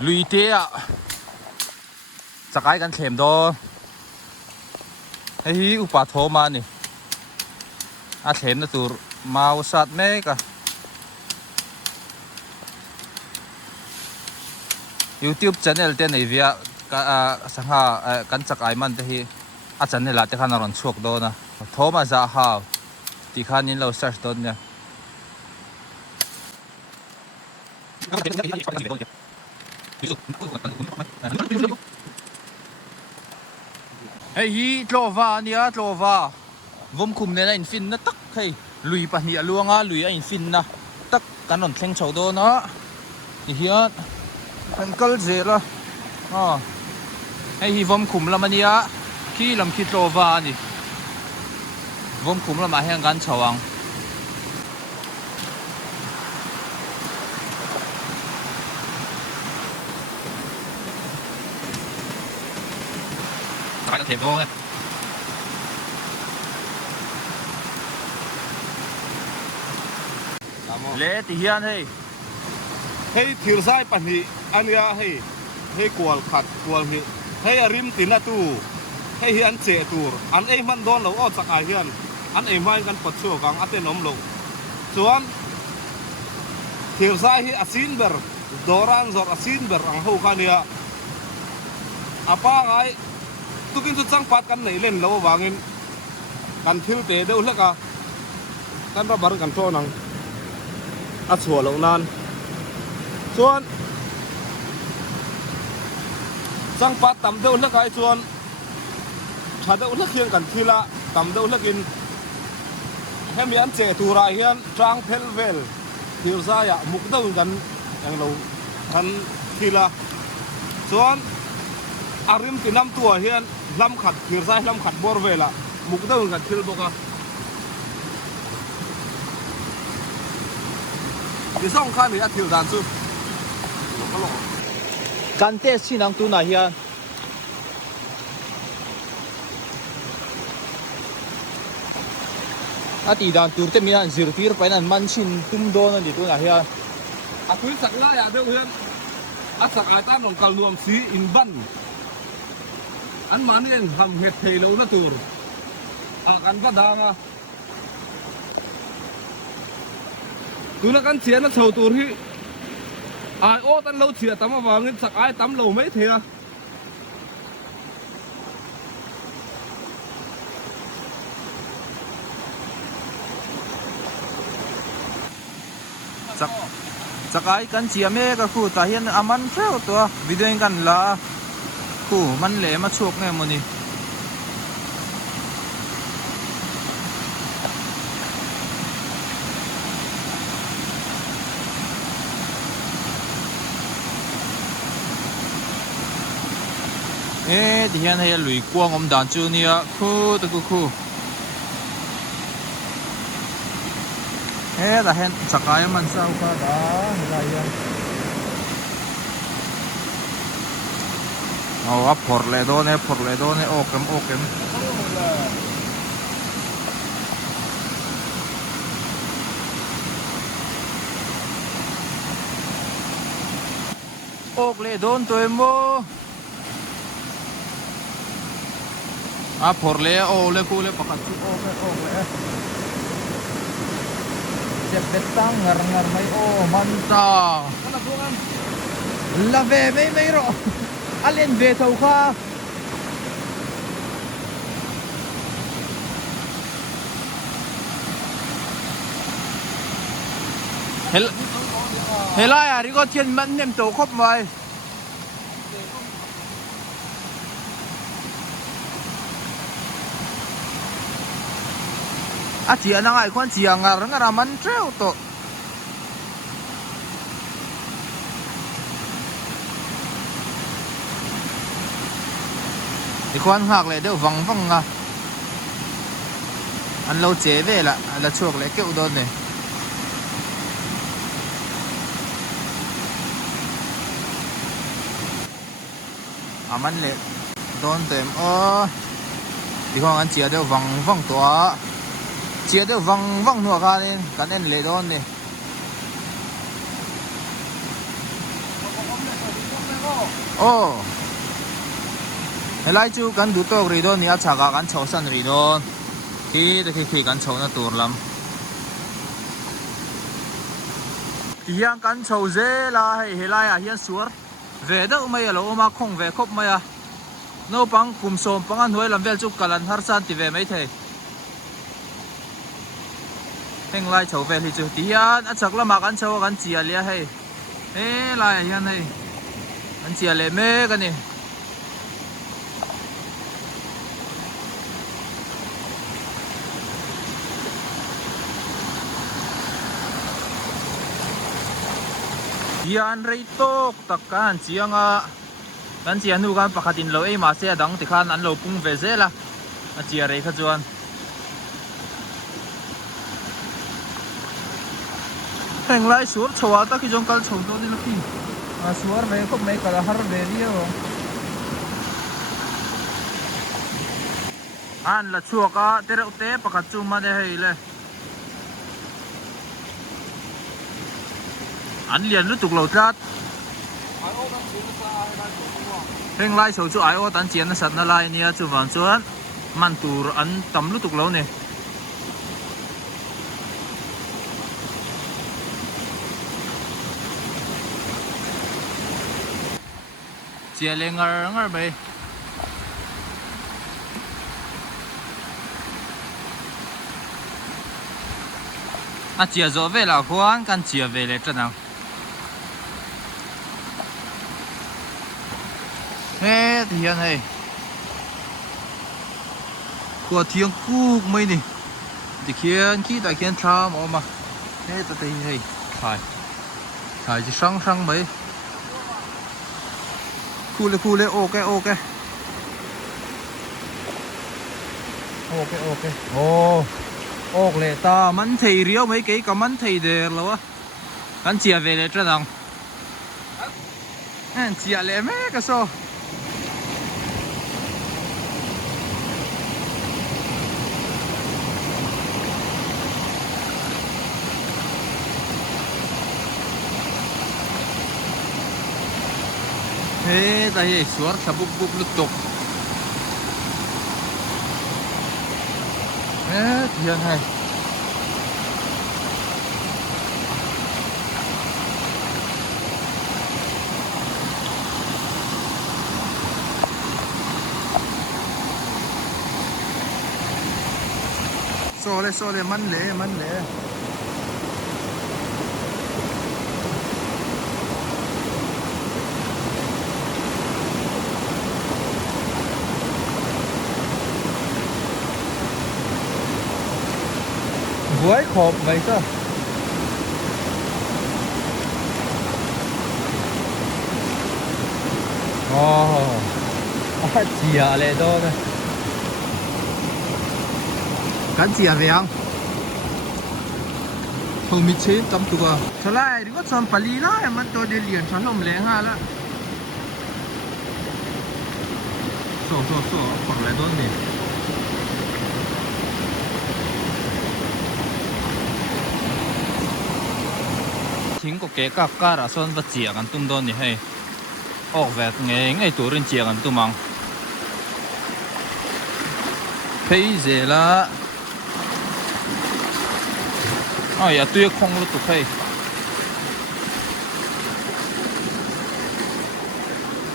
lui te à sakai kan thlem do hi upa thoma ni a thlem na tur mau sat me ka YouTube channel te nei via ka sangha kan chakai man te hi a channel la te khan ron chuak do na thoma za ha ti khan in lo search don nya hey hi tlova nia tlova vom khum ne na in fin na tak hey lui pa ni aluanga lui a in fin na tak kan on thleng chho do na ni hian kan kal zela hey hi vom khum lamania khi lam khi tlova ni vom khum lama heng gan chawang cái thềm vô lẽ thì hiền hey hey thiểu sai bản hi ania hey qual khát qual hi hey arim tina tu hey hian che tur an ei man don lo o chakai hian an ei mai kan pat chu gang aten om lo chuan thiểu sai hi asin ber doran zor asin ber ang ho khania apa ngai tukin chu chang pat kan nei len lo wangin kan thil te deuh hleka kan ra bar kan tro nang a chua lo nan chuan chang pat tam deuh hleka ai chuan tha deuh hlek hian kan thila tam deuh hlekin hemi an che tura hian tang phel vel thil za ya muk deuh kan yang lo kan thila chuan arim tinam tua hian lam khat thir sai lam khat bor vela muk deuh kan thil boka đi xong khai mình đã thiểu đàn chứ kan te sinang tu na hian ati dan tur te minan zir tir pa nan man chin tum do na di tu na hian à quý sạc la ya deuh hian a sak ai tam long kal nuam si in ban an man yen ham het thei lo na tur a kan ka danga tu na kan chian na chho tur hi ai o tan lo chia tam awangin sak ai tam lo mấy thia sakai kan chia me ka khu ta hian aman treo to video kan la khu man le ma chuak nge moni thì hiện hay lùi quang ông đàn chú nia khu từ khu là hiện sạc cái mình sao cả đó là hiện phổi lệ đô này ô kem ốc lệ đôn tôi mua phổi lệ ô lệ khu lệ bạc chú ốc lệ chép bét tăng ngar mấy ô manta là về mấy rồi anh lên về thầu kha hello à đi có thiên mẫn nem tổ khóc vậy chỉ anh ai quan chỉ ngar man treo to thì quan hạc lại đều vắng à anh lâu chế về là chuộc lại kiểu đơn này anh lệ đơn tìm thì không anh chỉ đều vắng to chia đều văng nua ra nên cái nên lệ đơn này ô lại chú cần đủ tóc rồi đó nia chả cả cần chầu sẵn rồi đó khi cần chầu nó tour lắm hiang cần chầu dễ là hay lại à hiang suar về đó mày là mà không về khóc mày à nó bằng cùng sôm bằng anh huệ làm việc chụp cả lần har san thì về mấy thầy heng lại chầu về thì chú tí hiang chắc là mà cần chầu cần chia lia hay ê lại hiang này cần chia lệ mê cái này hian rei tok tak kan chianga kan chia nu kan pakhatin lo e ma se dang ti khan an lo pung ve zela a chia rei kha chuan heng lai sur chowa ta ki jong kal chhom do ni na ki a suar ve ko mai kala har ve rio an la chuaka tere te pakhat chu ma de hei le anh liền lúc tục lầu trát heng lai sầu chú ai ô tán chiến nó sạch nó lai nia chú vàng chuan man tur anh tầm lúc tục lầu nè chia lên ngar ngar bay à chia rồi về là quan cần chia về lại trận nào thế thì hiện này của thiên cú mấy nè thì khi tại khiến tham mà thế tại đây này thải chỉ sang mấy khu lệ ok ốc lệ ta mắn thầy riêu mấy cái có mắn thầy để lâu á anh chia về lại trận nào anh chia lệ mấy cái số thế đây suar sabuk buk lutuk thế thiên này so le man lệ với khộp vậy sao chia lệ đó này cắn chia về không khôngมีเชฟจำตัวเท่าไรนี่ก็จำปลีละมันตัวเดียนฉันลมแรงฮะละโซ่ฝังอะไรต้นนี่ทิ้งก็เกะกะกะระส่วนว่าเจียกันตุ้มต้นนี่ให้ออกแบบไงตัวเรื่องเจียกันตุ้มมังเพย์เจละอ๋ออย่าตัวคงรถตุกให้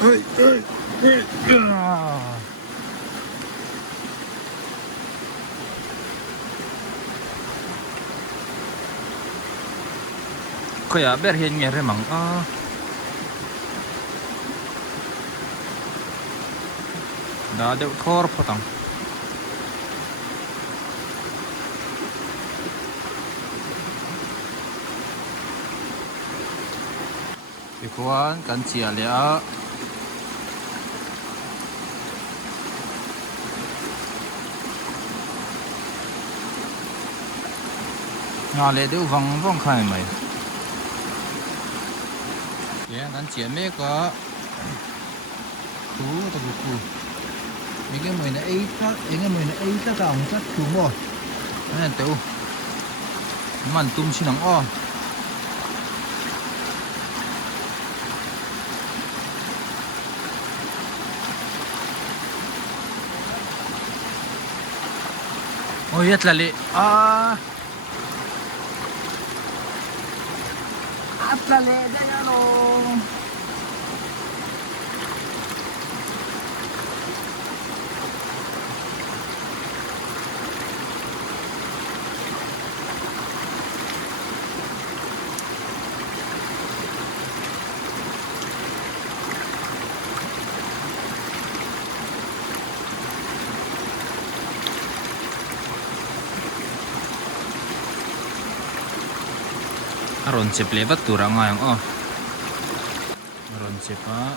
เฮ้ยขยะเบอร์เห็นไงเรื่องมังดาเดี๋ยวทอร์พอตังอีกวันกันเชียร์เลยงานเลยเดี๋ยววังใครไหมเนี่ยกันเชียร์ไม่ก็คูตัวคูมีแค่มือเนี่ยยังไงมือเนี่ยถ้าต่างจัดคูบ่นั่นเต้ามันตุ้มชิ้นหนังอ้อ Oh iya tlali. Tlali dyan ano. Aron chip lebat turang ngayong oh. Aron chip ha.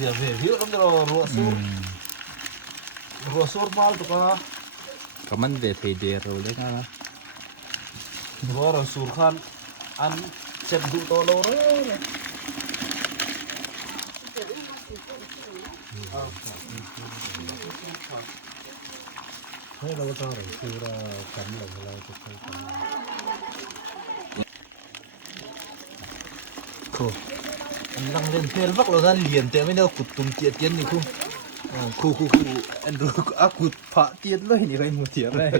Dia hiu kan dero ruasur mal tu ka Kaman ve thei de ro le na. ruasur kan an set du to lo re hay là sao rồi sura cắn là tôi không cắn Cool. Anh lăng lên phê vắc lo ra liền te mới đâu cụt tum tiệt tiền ni khu. Khu anh rồi cụt phá tiềnเลยni cái một tiền này.